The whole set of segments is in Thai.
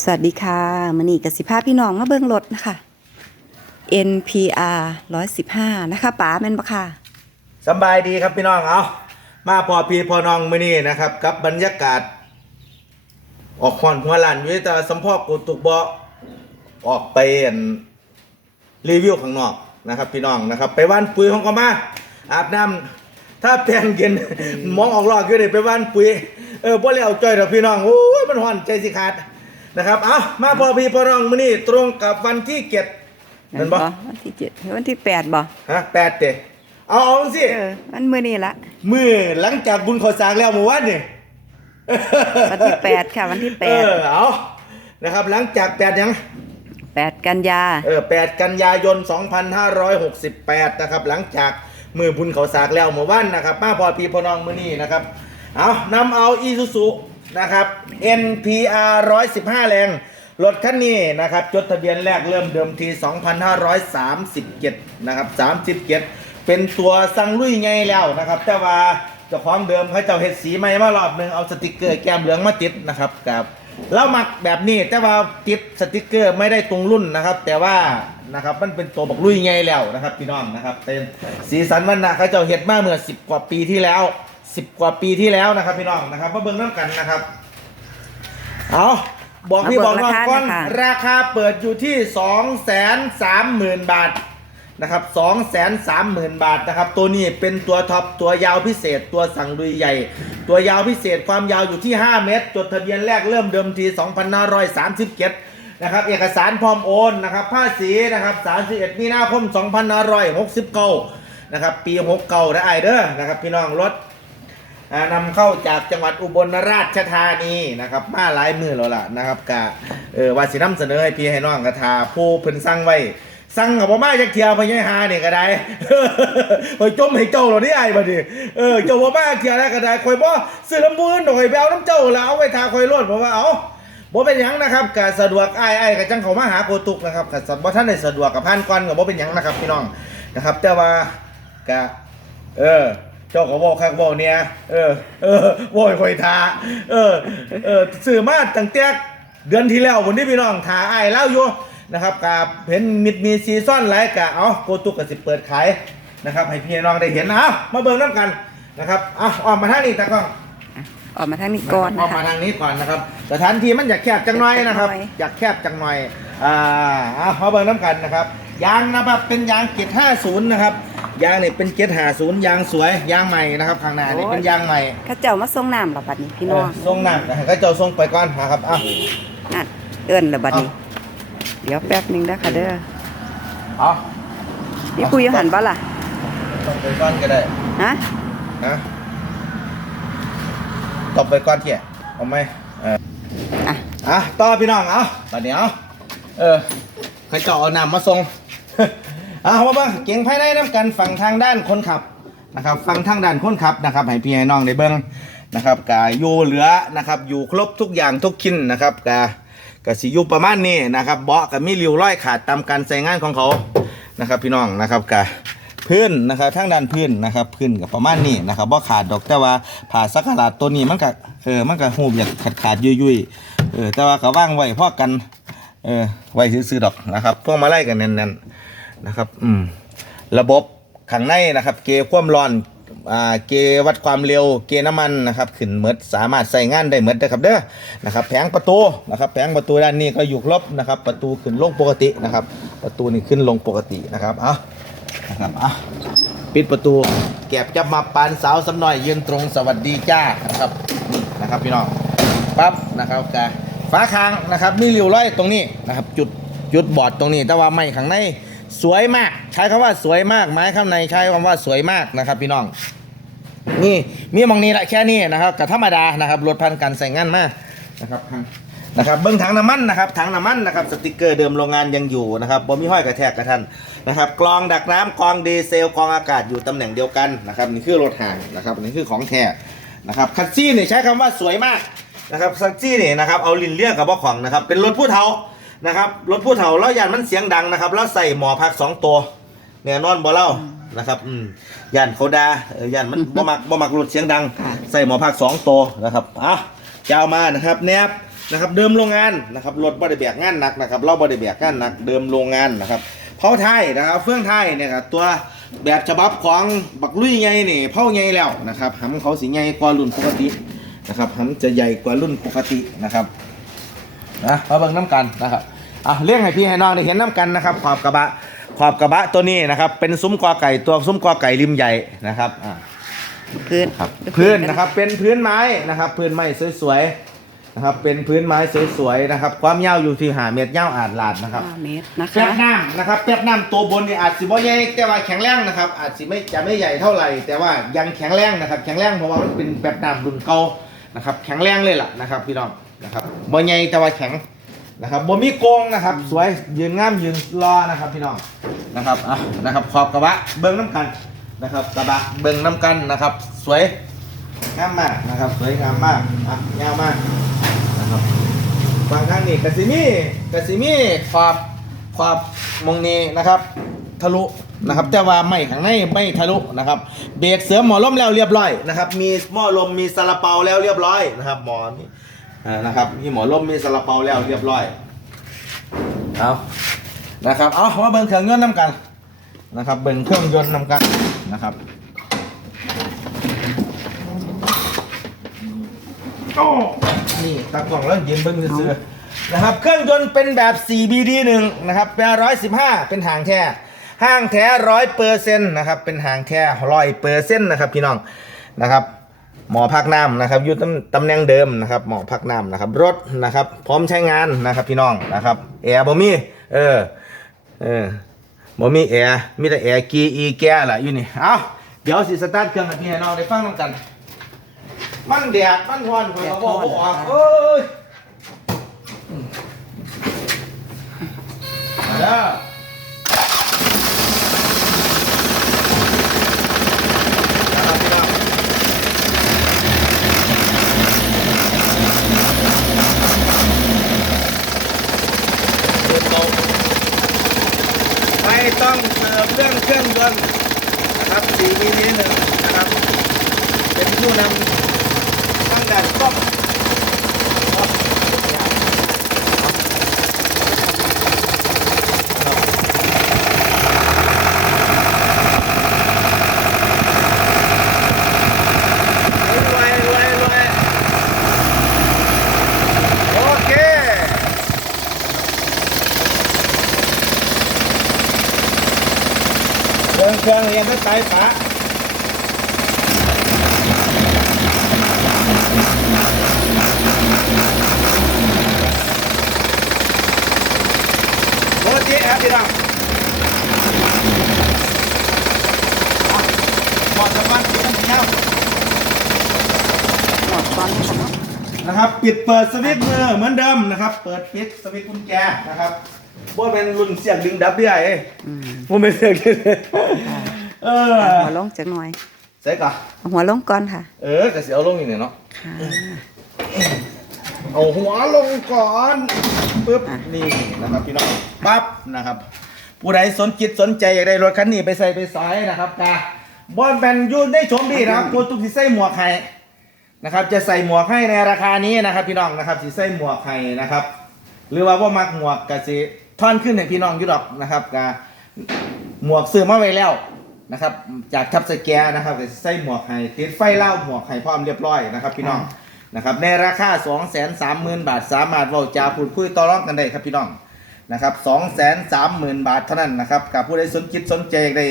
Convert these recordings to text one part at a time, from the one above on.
สวัสดีค่ะมันนี่กสิภาพี่น้องมาเบิ่งรถนะคะ NPR 115 นะคะป๋าแม่นปะค่ะสำบายดีครับพี่น้องเอามาพอพี่พอน้องมือนี้นะครับ กับบรรยากาศ ออกคอนหัวลานอยู่แต่สมพอกูตุกบอออกไปอั่นรีวิวข้างนอกนะครับ พี่น้องนะครับ ไปว่านปุ๋ยของก็มาอาบน้ำถ้าแปลงเย็นมองออกรอกอยู่เลยไปว่านปุ๋ยเออพ่เลี้ยวจ้อยเถอะพี่น้องโอ้ยมันห่อนใจสิขาด นะครับเอามาพอพี่พอน้องมือนี้ตรงกับวันที่เจ็ดเห็นบ่วันที่เจ็ดวันที่แปดบ่ฮะแปดเตะเอาเอาสิเออมันมื้อนี้ละมื่อหลังจากบุญขอสร้างแล้วเมื่อวานนี่วันที่แปดค่ะวันที่แปเอดอเอานะครับหลังจากแปดยังแปดกันยาเออแปดกันยายน 2568 นะครับหลังจากมือบุญเขาสากแล้วเมื่อวานนะครับ มาพอพีพอน้องมือนี้นะครับ เอานำเอาอีซูซุ นะครับ NPR 115 แรง รถคันนี้นะครับ จดทะเบียนแรกเริ่มเดิมที 2537 นะครับ 37 เป็นตัวสังลุยไงแล้วนะครับ แต่ว่าเจ้าของเดิมเขาเจ้าเห็ดสีใหม่มารอบหนึ่งเอาสติกเกอร์แก้มเหลืองมาติดนะครับกับแล้วมักแบบนี้แต่ว่าติดสติกเกอร์ไม่ได้ตรงรุ่นนะครับ แต่ว่านะครับมันเป็นตัวบักลุยไงแล้วนะครับพี่น้องนะครับเป็นสีสันวันนะเขาเจ้าเห็ดมาเมื่อ 10 กว่าปีที่แล้ว 10กว่าปีที่แล้วนะครับพี่น้องนะครับมาเบิ่งน้ำกันนะครับ เอาบอกพี่บอกน้องก่อนราคาเปิดอยู่ที่2 3 0 0 0 0บาทนะครับ2 3 0 0 0 0บาทนะครับ ตัวนี้เป็นตัวท็อปตัวยาวพิเศษตัวสั่งดุยใหญ่ ตัวยาวพิเศษความยาวอยู่ที่ 5 เมตร จดทะเบียนแรกเริ่มเดิมที2537นะครับ เอกสารพร้อมโอนนะครับภาษีนะครับ31มีนาคม2569นะครับ ปี69นะไอเด้อนะครับ พี่น้องรถอ่า นำเข้าจากจังหวัดอุบลราชธานีนะครับมาหลายมือแล้วล่ะนะครับกะเออว่าสินำเสนอให้พี่ให้น้องกระทาผู้เพิ่นสั่งไว้สั่งกับบ่อมาจากเทียวพญายหาเนี่ยก็ได้ไปจมให้เจ้าเหรอนี่ไอ้บัดนี้เออเจ้าบ่อมาเทียวแล้วก็ได้ข่อยบ่ซื้อน้ำมูลดอกข่อยไปเอาน้ำเจ้าแล้วเอาไว้ทาข่อยรดเพราะว่าเอาบ่เป็นหยังนะครับกะสะดวกไอ้ายอ้ก็จังเขามาหาโกตุกนะครับกะบ่ท่านได้สะดวกกับพันก่อนก็บ่เป็นหยังนะครับพี่น้องนะครับ แต่ว่ากะเออ เจ้าก็บอกคักบอกเนี่ยเออ เออโวยคอยทาเออ เออสื่อมาตั้งแต่เดือนที่แล้ววันนี้พี่น้องทาไอ้ายเล่าอยู่นะครับกับเห็นมิดมีซีซ่อนหลายกะเอาโกตุกกับสิเปิดขายนะครับ ให้พี่น้องได้เห็นนะเอามาเบิ่งน้ำกันนะครับเอาออกมาทางนี้ตากล้องออกมาทางนี้ก่อนอนะอกมาคะทางนี้ก่อนนะครับสถานที่มันอยากแคบจังหน่อยนะครับแคบจังหน่อยอยากแคบจังหน่อยอ่าเอามาเบิ่งน้ำกันนะครับยางนะครับเป็นยางเกต50นะครับ ยางเนี่ยเป็นเกต50ยางสวยยางใหม่นะครับข้างหน้านี่เป็นยางใหม่เข้าเจ้ามาส่งน้ำเหรอบัดนี้พี่น้องเออส่งหนักนะก็เจ้าส่งไปก่อนนะครับเอานั่นเอิ้นเหรอบัดนี้ เดี๋ยวแป๊บหนึงนะคะเด้อเอานี่คุยอยู่หันบ่ล่ะส่งไปก่อนก็ได้ฮะนะตบไปก่อนเถี่ยเอาไหมเอออะอะต่อพี่น้องเอาบัดเดี๋ยวเออใครเจาะเอาน้ำมาส่งเอามาบ้างเก่งภายในน้ำกันฝั่งทางด้านคนขับนะครับฝั่งทางด้านคนขับนะครับให้พี่ให้น้องได้เบิ้งนะครับกาอยู่เหลือนะครับอยู่ครบทุกอย่างทุกชิ้นนะครับกากสิอยู่ประมาณนี้นะครับเบาะกับมีริ้วร้อยขาดตามการใส่งานของเขานะครับ พี่น้องนะครับกาพื้นนะครับทางด้านพื้นนะครับพื้นกับประมาณนี้นะครับว่าขาดดอกแต่ว่าผ่าสักการะตัวนี้มันก็เออมันก็หูบอยากขาดขาดยุ่ยๆเออแต่ว่าก็ว่างไว้พอกันเออไว้ซื้อๆดอกนะครับพวกมาไล่กันแน่นๆ นะครับอืมระบบข้างในนะครับ เกย์ความร้อนอ่าเกย์วัดความเร็วเกย์น้ำมันนะครับขึ้นเมดสามารถใส่งานได้เมดนะครับเด้อนะครับแผงประตูนะครับแผงประตูด้านนี้ก็อยู่ครบนะครับ ประตูขึ้นลงปกตินะครับ ประตูนี่ขึ้นลงปกตินะครับเอานะครับเอาปิดประตูแก็บจับมาปานสาวสำหน่อยยืนตรงสวัสดีจ้านะครับนี่นะครับพี่น้องปั๊บนะครับกาฝาคางนะครับมีริ้วร้อยตรงนี้นะครับ จุดจุดบอดตรงนี้ แต่ว่าไม่ข้างใน สวยมาก ใช้คำว่าสวยมากไม้ข้างในใช้คำว่าสวยมากนะครับ พี่น้อง นี่มีมองนี้แหละแค่นี้นะครับกับธรรมดานะครับรถพันกันใส่งานมากนะครับนะครับเบื้องถังน้ำมันนะครับถังน้ำมันนะครับสติกเกอร์เดิมโรงงานยังอยู่นะครับบ่มีห้อยกระแทกกระทันนะครับกรองดักน้ำกรองดีเซลกรองอากาศอยู่ตำแหน่งเดียวกันนะครับนี่คือรถห่างนะครับนี่คือของแท้นะครับคันซี่เนี่ยใช้คำว่าสวยมากนะครับคันซี่เนี่ยนะครับเอาลินเลียงกับบ่ของนะครับเป็นรถผู้เฒ่า นะครับรถผู้เฒ่าแล้วยานมันเสียงดังนะครับแล้วใส่หมอพักสองตัวเนี่ยนอนบ่เล่านะครับอืมย่านเขาดาเออย่านมันบ่มักบ่มักรถเสียงดัง ใส่หมอภาคสองตัวนะครับอะจะเอามานะครับแนบนะครับเดิมโรงงานนะครับรถบริแบกงานหนักนะครับเราบริแบกงานหนักเดิมโรงงานนะครับเผาไทยนะครับเฟื่องไทยเนี่ยครับตัวแบบฉบับของบักลุยไงนี่เผาไงแล้วนะครับหำเขาสีไงกว่ารุ่นปกตินะครับหำจะใหญ่กว่ารุ่นปกตินะครับ นะมาเบิ่งน้ำกันนะครับอะเลี้ยงให้พี่ให้น้องได้เห็นน้ำกันนะครับขอบกระบะขอบกระบะตัวนี้นะครับ เป็นซุ้มกอไก่ตัวซุ้มกอไก่ริมใหญ่นะครับอะพื้นครับพื้นนะครับเป็นพื้นไม้นะครับ พื้นไม้สวยๆนะครับ เป็นพื้นไม้สวยๆนะครับ ความยาวอยู่ที่หาเมตรยาวอาดลาดนะครับห้าเมตรนะแป๊คะ บน้ำนะครับแป๊บน้ำตัวบนนี่อาจสิบ่ใหญ่แต่ว่าแข็งแรงนะครับ อาจสิไม่จะไม่ใหญ่เท่าไหร่ แต่ว่ายังแข็งแรงนะครับ แข็งแรงเพราะว่ามันเป็นแป๊บน้ำรุ่นเก่านะครับ แข็งแรงเลยล่ะนะครับ พี่น้อง นะครับบ่ใหญ่แต่ว่าแข็งนะครับบ่มีโกงนะครับ สวยยืนงามยืนรอนะครับพี่น้องนะครับอะนะครับขอบกระบะเบิ้งน้ำกันนะครับกระบะเบิ้งน้ำกันนะครับ สวยงามมากนะครับ สวยงามมากอะยาวมากนะครับบางครั้งนี่กระสิมีกระสิมีขอบขอบมงนี้นะครับ ทะลุนะครับ แต่ว่าไม่ข้างในไม่ทะลุนะครับ เบรกเสริมหมอล้มแล้วเรียบร้อยนะครับ มีหม้อลมมีซาลาเปาแล้วเรียบร้อยนะครับหมอนี่ นะครับมีหมอลมมีซาลาเปาแล้วเรียบร้อยเอานะครับเอามาเบิ่งเครื่องยนต์น้ำกันนะครับเบิ่งเครื่องยนต์น้ำกันนะครับโอ้นี่ตากล่องแล้วยืนเบิ้งซื้อๆนะครับเครื่องยนต์เป็นแบบ 4BD1 นะครับเป็น115 เป็นหางแท้ห้างแท้ร้อยเปอร์เซ็นต์นะครับเป็นหางแท้ร้อยเปอร์เซ็นต์นะครับพี่น้องนะครับ หมอพักน้ำนะครับอยู่ตำตำแหน่งเดิมนะครับ หมอพักน้ำนะครับ รถนะครับ พร้อมใช้งานนะครับพี่น้องนะครับแอร์บ่มีเออเออบ่มีแอร์มีแต่แอร์กีอีแก่ล่ะอยู่นี่เอาเดี๋ยวสิสตาร์ทเครื่องให้พี่ให้น้องได้ฟังนำกัน มันแดดมันร้อนผมก็บอกว่าออกเอ้ยมาแล้วนะครับพี่น้องเดินเบา ไม่องเติมเรื่องเครื่องยนต์นะครับสีมินิหนึ่งนะครับ เป็นผู้นำทางด้านต้นรวยรวยรวยโอเคเค รื่องเครื่องเรียนไม่ไปปะโอ้จีแอปพี่น้องหมดสะพานปีน้ำเงี้ยวหมดตอนนี้ค่ะเนาะนะครับ ปิดเปิดสวิตช์มือเหมือนเดิมนะครับ เปิดปิดสวิตช์กุญแจนะครับว่าเป็นรุ่นเสียงดึงดับได้ไอ้อืมว่าเป็นเสียงดึง เออเอาหัวลงจักหน่อยใส่ก่อนเอาหัวลงก่อนค่ะ เออกระเสียวลงอีกหน่อยเนาะค่ะเอาหัวลงก่อนปึ๊บอะนี่นะครับพี่น้องปั๊บนะครับ ผู้ใดสนจิตสนใจอยากได้รถคันนี้ไปใส่ไปซอยนะครับกาบอนแบนอยูได้ชมดีนะครับตัวตุกสีใส่หมวกไข่นะครับจะใส่หมวกให้ในราคานี้นะครับ พี่น้องนะครับสีใส่หมวกไข่นะครับ หรือว่าว่ามักหมวกกะสิท่อนขึ้นให้พี่น้องอยุดอกนะครับกาหมวกซื้อมาไว้แล้ว นะครับจากทับสแกร์นะครับก็สิใส่หมวกไข่ติดไฟเล่าหมวกไข่พร้อมเรียบร้อยนะครับพี่น้องนะครับในราคา 2 3 0 0 0 0 บาท สามารถเว้าจาพูดคุยต่อรองกันได้ครับพี่น้องนะครับ2 3 0 0 0 0 บาทเท่านั้นนะครับกับผู้ใดสนจิตสนใจได้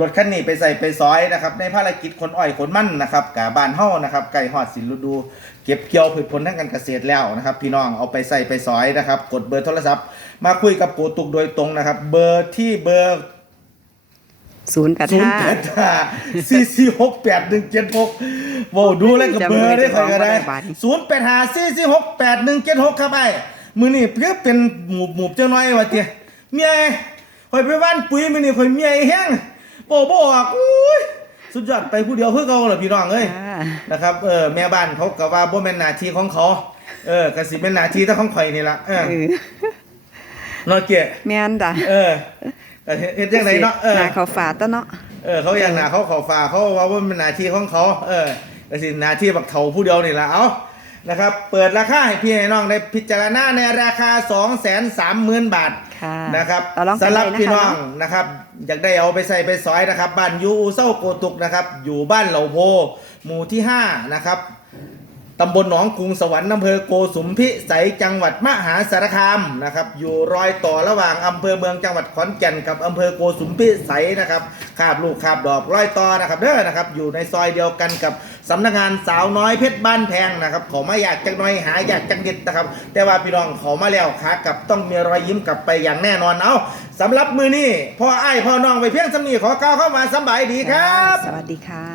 รถคันนี้ไปใส่ไปซอยนะครับในภารกิจขนอ้อยขนมันนะครับกับบ้านเฮานะครับไก่หอดสินฤดู เก็บเกี่ยวผลผลทางการเกษตรแล้วนะครับพี่น้องเอาไปใส่ไปซอยนะครับกดเบอร์โทรศัพท์ มาคุยกับปูตุกโดยตรงนะครับเบอร์ที่เบอร์ ศูนย์แปดศูนห้าย์แปดห้าสี่สี่หกแปดหนึ่งเจ็ดหกโว้ดูแล้วกับเบอร์ได้ใครก็ได้ศูนย์แปดห้าสี่สี่หกแปดหนึ่งเจ็ดหกครับไอ้มือนี่เพื่อเป็นหมูหมูเจ้าน้อยวะเตี้ยเมียคอยไปบ้านปุ๋ยมือนี่คอยเมียแห้งโบโบออกอุ้ยสุดยอดไปผู้เดียวเพื่อเขาเหรอพี่น้องเอ้ยค่ะนะครับเออแม่บ้านเขาก็ว่าบ่แม่นหน้าที่ของเขาเออกสิเป็นหน้าที่แต่ของข่อยนี่ล่ะเออเออเนาะเกียแม่นจ้ะเออก็ เฮ็ดเฮ็ดจังไดเนาะเออหน้าเขาฝาตะเนาะเออเขาอย่างหนาเขาเขอฝ่าเขาว่าว่าเป็นหน้าที่ของเขา เออแต่สิหน้าที่บักเถาผู้เดียวนี่ละเอานะครับ เปิดราคาให้พี่ให้น้องได้พิจารณาในราคา 2 3 0 0 0 0 บาทค่ะนะครับต่อรองกันสำหรับได้นะคะพี่น้องเนาะนะครับอยากได้เอาไปใส่ไปซอยนะครับ บ้านยูอูเซาโกตุกนะครับ อยู่บ้านเหล่าโพ หมู่ที่ 5 นะครับ ตำบลหนองกรุงสวรรค์อำเภอโกสุมพิสัยจังหวัดมหาสารคามนะครับ อยู่รอยต่อระหว่างอำเภอเมืองจังหวัดขอนแก่นกับอำเภอโกสุมพิสัยนะครับคาบลูกคาบดอกรอยต่อนะครับเด้อนะครับ อยู่ในซอยเดียวกันกับสำนักงานสาวน้อยเพชรบ้านแพงนะครับเขามาอยากจักหน้อยหาอยากจักเด็ดนะครับ แต่ว่าพี่น้องเขามาแล้วขากับต้องมีรอยยิ้มกลับไปอย่างแน่นอนเอาสำหรับมือนี้พ่อไอ้พ่อน้องไปเพียงสำนีขอกล่าวเข้ามาสบายดีครับ สวัสดีค่ะ